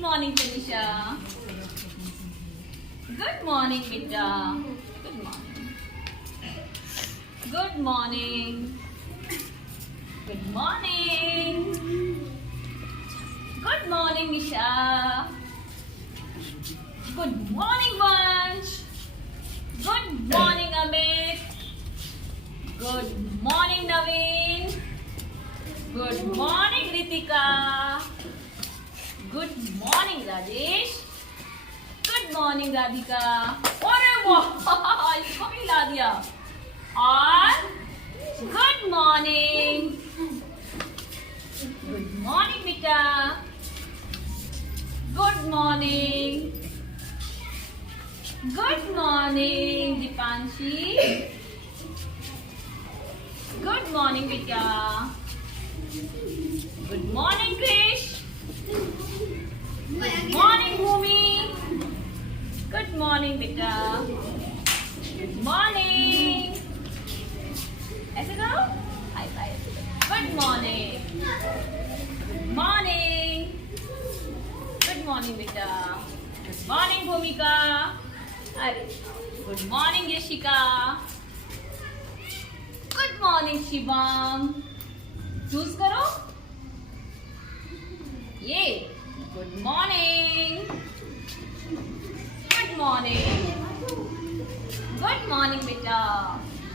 morning, Tanisha. Good morning, beta. Good morning. Good morning. Good morning. Good morning, Nisha. Good morning, Vansh. Good morning, Amit. Good morning, Naveen. Good morning, Ritika. Good morning, Rajesh. Good morning, Radhika. अरे वाह, इसको भी ला दिया. और good morning. Good morning, बेटा. Good morning. Good morning, Dipanshi. Good morning, बेटा. Good morning, Krish. Good morning, Bhumi. Good morning, बेटा. Good morning. ऐसे करो. High five. Good morning. Good morning. Good morning, बेटा. Good morning, भूमिका. अरे. Good morning, Yashika. Good morning, Shivam. Choose करो. ये. Good morning. Good morning. Good morning, बेटा.